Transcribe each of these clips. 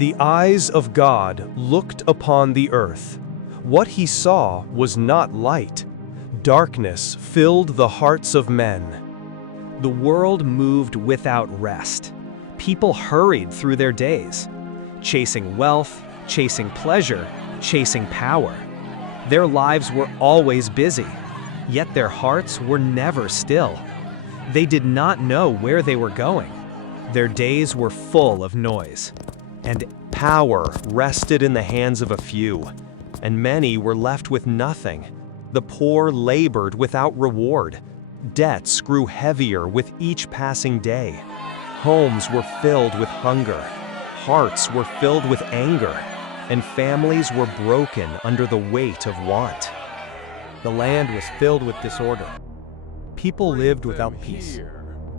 The eyes of God looked upon the earth. What he saw was not light. Darkness filled the hearts of men. The world moved without rest. People hurried through their days, chasing wealth, chasing pleasure, chasing power. Their lives were always busy, yet their hearts were never still. They did not know where they were going. Their days were full of noise. And power rested in the hands of a few, and many were left with nothing. The poor labored without reward. Debts grew heavier with each passing day. Homes were filled with hunger. Hearts were filled with anger, and families were broken under the weight of want. The land was filled with disorder. People lived without peace.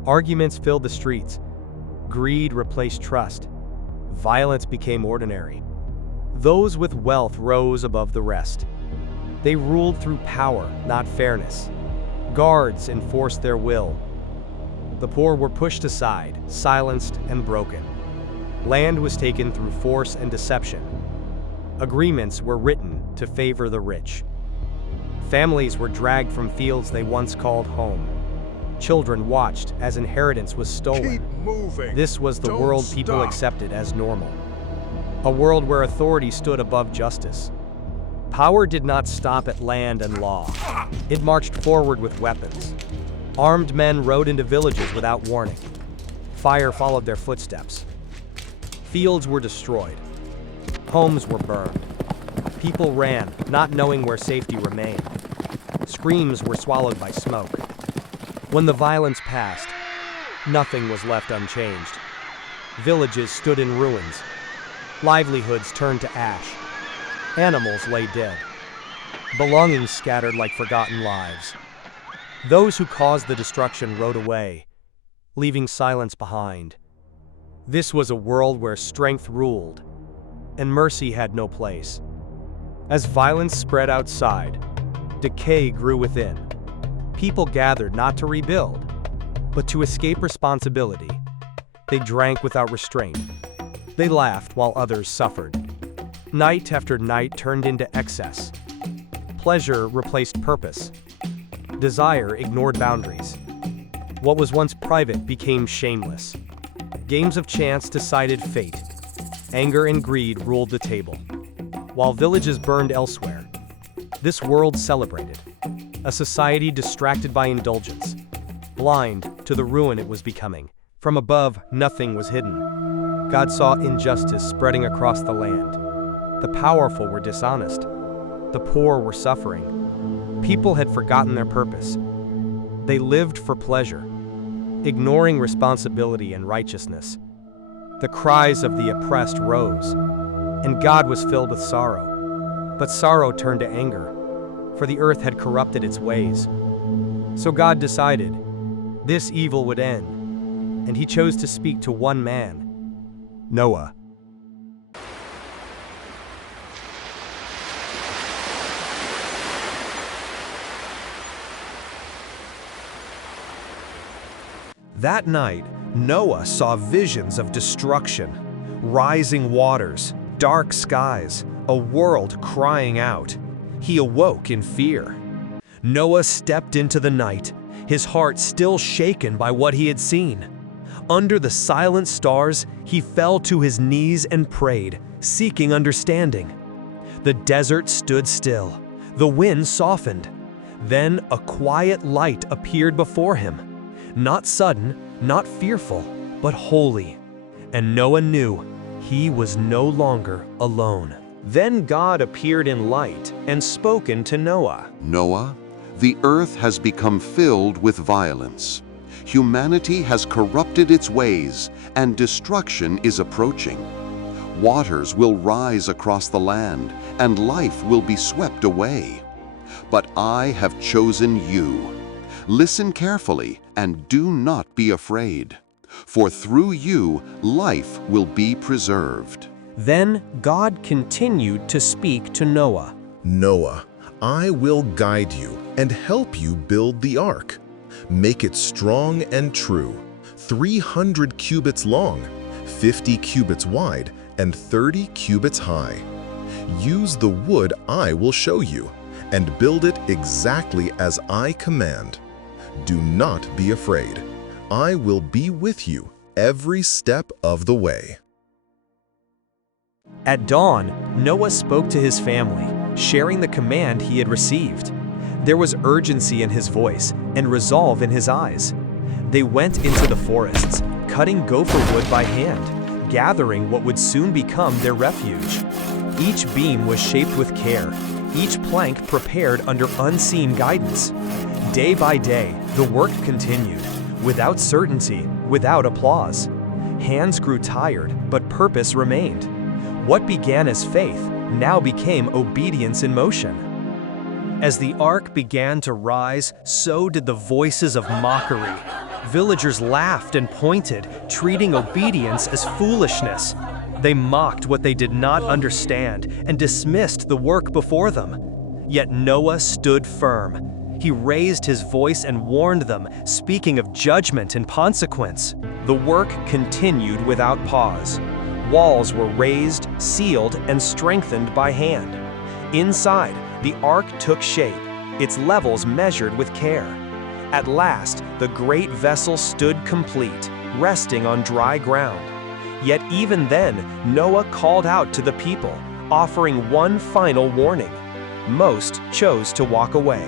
Arguments filled the streets. Greed replaced trust. Violence became ordinary. Those with wealth rose above the rest. They ruled through power, not fairness. Guards enforced their will. The poor were pushed aside, silenced, and broken. Land was taken through force and deception. Agreements were written to favor the rich. Families were dragged from fields they once called home. Children watched as inheritance was stolen. Keep moving. This was the Don't world people stop. accepted as normal. A world where authority stood above justice. Power did not stop at land and law. It marched forward with weapons. Armed men rode into villages without warning. Fire followed their footsteps. Fields were destroyed. Homes were burned. People ran, not knowing where safety remained. Screams were swallowed by smoke. When the violence passed, nothing was left unchanged. Villages stood in ruins. Livelihoods turned to ash. Animals lay dead. Belongings scattered like forgotten lives. Those who caused the destruction rode away, leaving silence behind. This was a world where strength ruled, and mercy had no place. As violence spread outside, decay grew within. People gathered not to rebuild, but to escape responsibility. They drank without restraint. They laughed while others suffered. Night after night turned into excess. Pleasure replaced purpose. Desire ignored boundaries. What was once private became shameless. Games of chance decided fate. Anger and greed ruled the table. While villages burned elsewhere, this world celebrated. A society distracted by indulgence, blind to the ruin it was becoming. From above, nothing was hidden. God saw injustice spreading across the land. The powerful were dishonest. The poor were suffering. People had forgotten their purpose. They lived for pleasure, ignoring responsibility and righteousness. The cries of the oppressed rose, and God was filled with sorrow. But sorrow turned to anger, for the earth had corrupted its ways. So God decided this evil would end, and he chose to speak to one man, Noah. That night, Noah saw visions of destruction, rising waters, dark skies, a world crying out. He awoke in fear. Noah stepped into the night, his heart still shaken by what he had seen. Under the silent stars, he fell to his knees and prayed, seeking understanding. The desert stood still. The wind softened. Then a quiet light appeared before him. Not sudden, not fearful, but holy. And Noah knew he was no longer alone. Then God appeared in light and spoken to Noah. Noah, the earth has become filled with violence. Humanity has corrupted its ways, and destruction is approaching. Waters will rise across the land, and life will be swept away. But I have chosen you. Listen carefully and do not be afraid, for through you life will be preserved. Then God continued to speak to Noah. Noah, I will guide you and help you build the ark. Make it strong and true, 300 cubits long, 50 cubits wide, and 30 cubits high. Use the wood I will show you, and build it exactly as I command. Do not be afraid. I will be with you every step of the way." At dawn, Noah spoke to his family, sharing the command he had received. There was urgency in his voice and resolve in his eyes. They went into the forests, cutting gopher wood by hand, gathering what would soon become their refuge. Each beam was shaped with care, each plank prepared under unseen guidance. Day by day, the work continued, without certainty, without applause. Hands grew tired, but purpose remained. What began as faith now became obedience in motion. As the ark began to rise, so did the voices of mockery. Villagers laughed and pointed, treating obedience as foolishness. They mocked what they did not understand and dismissed the work before them. Yet Noah stood firm. He raised his voice and warned them, speaking of judgment and consequence. The work continued without pause. Walls were raised, sealed, and strengthened by hand. Inside, the ark took shape, its levels measured with care. At last, the great vessel stood complete, resting on dry ground. Yet even then, Noah called out to the people, offering one final warning. Most chose to walk away.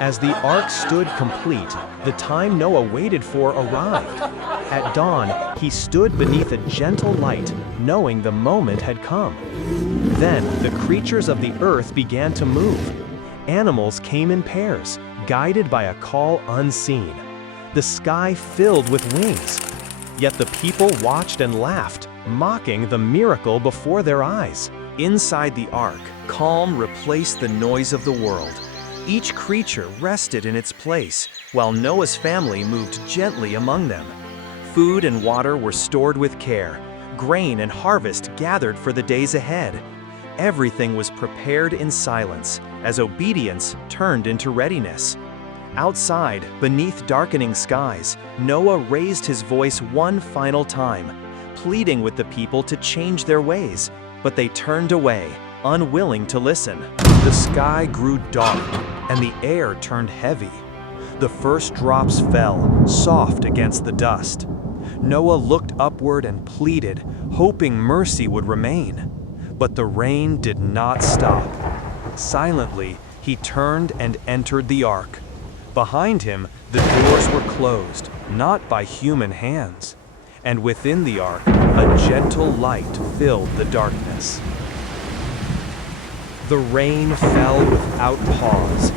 As the ark stood complete, the time Noah waited for arrived. At dawn, he stood beneath a gentle light, knowing the moment had come. Then the creatures of the earth began to move. Animals came in pairs, guided by a call unseen. The sky filled with wings. Yet the people watched and laughed, mocking the miracle before their eyes. Inside the ark, calm replaced the noise of the world. Each creature rested in its place, while Noah's family moved gently among them. Food and water were stored with care, grain and harvest gathered for the days ahead. Everything was prepared in silence, as obedience turned into readiness. Outside, beneath darkening skies, Noah raised his voice one final time, pleading with the people to change their ways, but they turned away, unwilling to listen. The sky grew dark, and the air turned heavy. The first drops fell, soft against the dust. Noah looked upward and pleaded, hoping mercy would remain. But the rain did not stop. Silently, he turned and entered the ark. Behind him, the doors were closed, not by human hands. And within the ark, a gentle light filled the darkness. The rain fell without pause.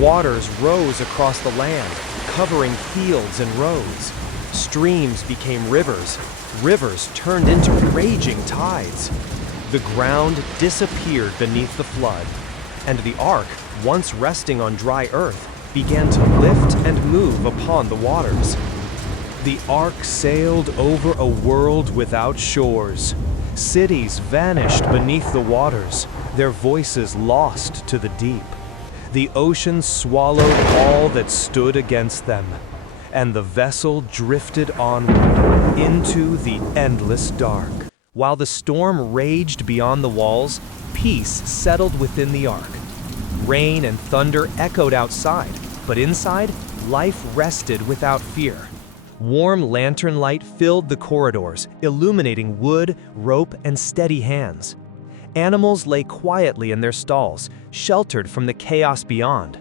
Waters rose across the land, covering fields and roads. Streams became rivers. Rivers turned into raging tides. The ground disappeared beneath the flood, and the ark, once resting on dry earth, began to lift and move upon the waters. The ark sailed over a world without shores. Cities vanished beneath the waters, their voices lost to the deep. The ocean swallowed all that stood against them, and the vessel drifted onward into the endless dark. While the storm raged beyond the walls, peace settled within the ark. Rain and thunder echoed outside, but inside, life rested without fear. Warm lantern light filled the corridors, illuminating wood, rope, and steady hands. Animals lay quietly in their stalls, sheltered from the chaos beyond.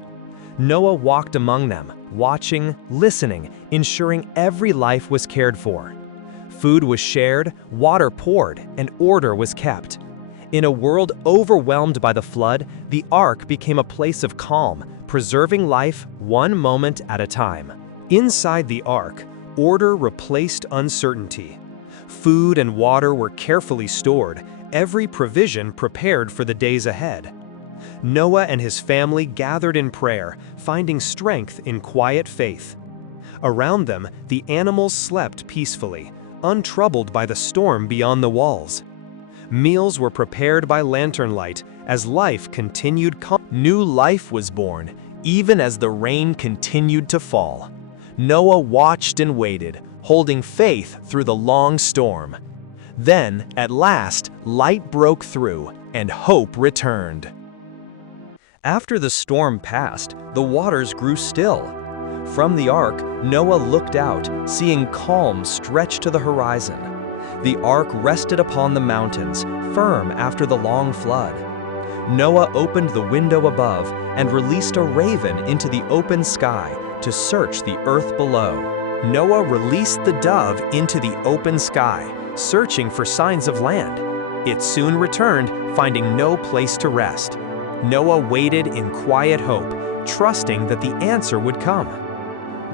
Noah walked among them, watching, listening, ensuring every life was cared for. Food was shared, water poured, and order was kept. In a world overwhelmed by the flood, the ark became a place of calm, preserving life one moment at a time. Inside the ark, order replaced uncertainty. Food and water were carefully stored, every provision prepared for the days ahead. Noah and his family gathered in prayer, finding strength in quiet faith. Around them, the animals slept peacefully, untroubled by the storm beyond the walls. Meals were prepared by lantern light as life continued. New life was born, even as the rain continued to fall. Noah watched and waited, holding faith through the long storm. Then, at last, light broke through, and hope returned. After the storm passed, the waters grew still. From the ark, Noah looked out, seeing calm stretch to the horizon. The ark rested upon the mountains, firm after the long flood. Noah opened the window above and released a raven into the open sky to search the earth below. Noah released the dove into the open sky, searching for signs of land. It soon returned, finding no place to rest. Noah waited in quiet hope, trusting that the answer would come.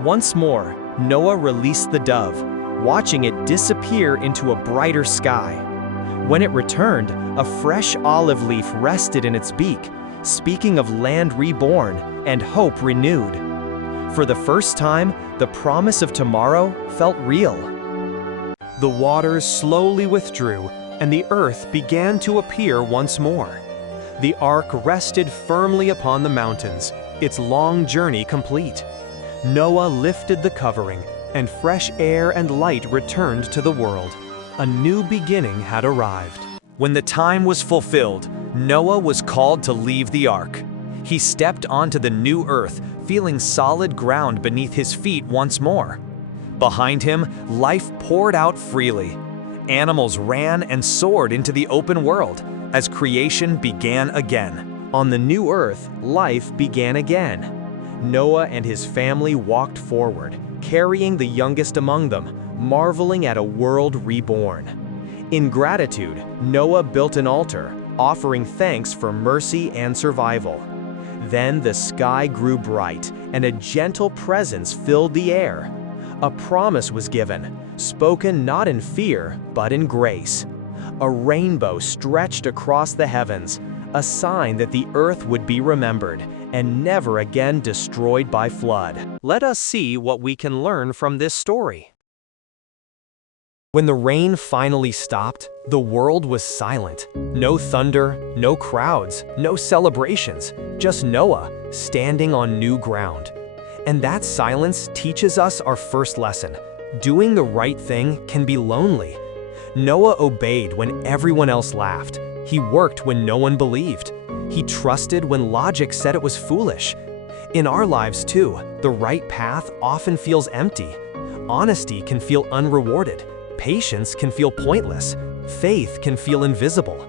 Once more, Noah released the dove, watching it disappear into a brighter sky. When it returned, a fresh olive leaf rested in its beak, speaking of land reborn and hope renewed. For the first time, the promise of tomorrow felt real. The waters slowly withdrew, and the earth began to appear once more. The ark rested firmly upon the mountains, its long journey complete. Noah lifted the covering, and fresh air and light returned to the world. A new beginning had arrived. When the time was fulfilled, Noah was called to leave the ark. He stepped onto the new earth, feeling solid ground beneath his feet once more. Behind him, life poured out freely. Animals ran and soared into the open world as creation began again. On the new earth, life began again. Noah and his family walked forward, carrying the youngest among them, marveling at a world reborn. In gratitude, Noah built an altar, offering thanks for mercy and survival. Then the sky grew bright, and a gentle presence filled the air. A promise was given, spoken not in fear, but in grace. A rainbow stretched across the heavens, a sign that the earth would be remembered and never again destroyed by flood. Let us see what we can learn from this story. When the rain finally stopped, the world was silent. No thunder, no crowds, no celebrations, just Noah standing on new ground. And that silence teaches us our first lesson. Doing the right thing can be lonely. Noah obeyed when everyone else laughed. He worked when no one believed. He trusted when logic said it was foolish. In our lives too, the right path often feels empty. Honesty can feel unrewarded. Patience can feel pointless. Faith can feel invisible.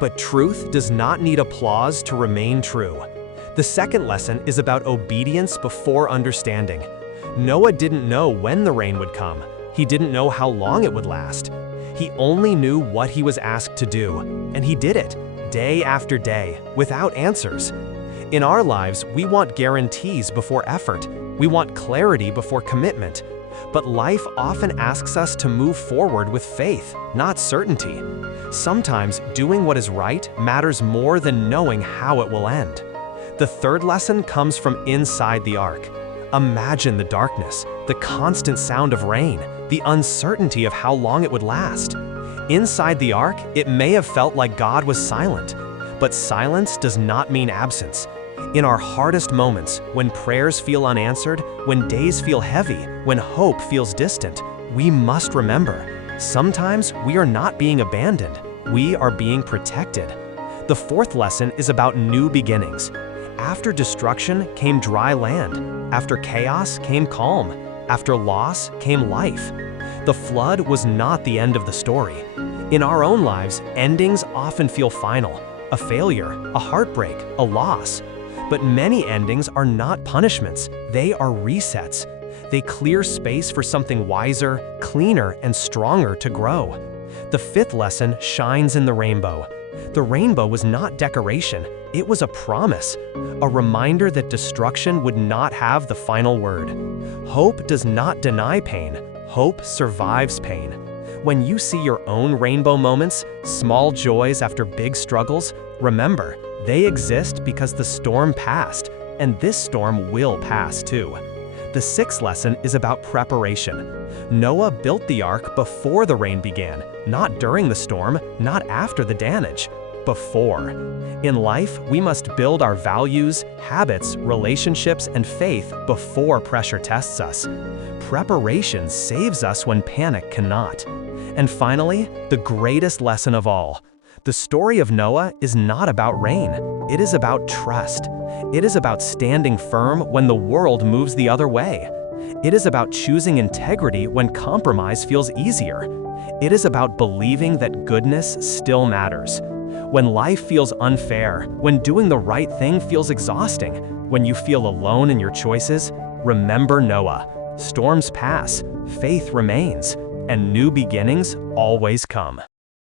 But truth does not need applause to remain true. The second lesson is about obedience before understanding. Noah didn't know when the rain would come. He didn't know how long it would last. He only knew what he was asked to do, and he did it, day after day, without answers. In our lives, we want guarantees before effort. We want clarity before commitment. But life often asks us to move forward with faith, not certainty. Sometimes doing what is right matters more than knowing how it will end. The third lesson comes from inside the ark. Imagine the darkness, the constant sound of rain, the uncertainty of how long it would last. Inside the ark, it may have felt like God was silent, but silence does not mean absence. In our hardest moments, when prayers feel unanswered, when days feel heavy, when hope feels distant, we must remember, sometimes we are not being abandoned, we are being protected. The fourth lesson is about new beginnings. After destruction came dry land. After chaos came calm. After loss came life. The flood was not the end of the story. In our own lives, endings often feel final. A failure, a heartbreak, a loss. But many endings are not punishments, they are resets. They clear space for something wiser, cleaner, and stronger to grow. The fifth lesson shines in the rainbow. The rainbow was not decoration, it was a promise, a reminder that destruction would not have the final word. Hope does not deny pain, hope survives pain. When you see your own rainbow moments, small joys after big struggles, remember, they exist because the storm passed, and this storm will pass too. The sixth lesson is about preparation. Noah built the ark before the rain began, not during the storm, not after the damage, before. In life, we must build our values, habits, relationships, and faith before pressure tests us. Preparation saves us when panic cannot. And finally, the greatest lesson of all. The story of Noah is not about rain. It is about trust. It is about standing firm when the world moves the other way. It is about choosing integrity when compromise feels easier. It is about believing that goodness still matters. When life feels unfair, when doing the right thing feels exhausting, when you feel alone in your choices, remember Noah. Storms pass, faith remains, and new beginnings always come.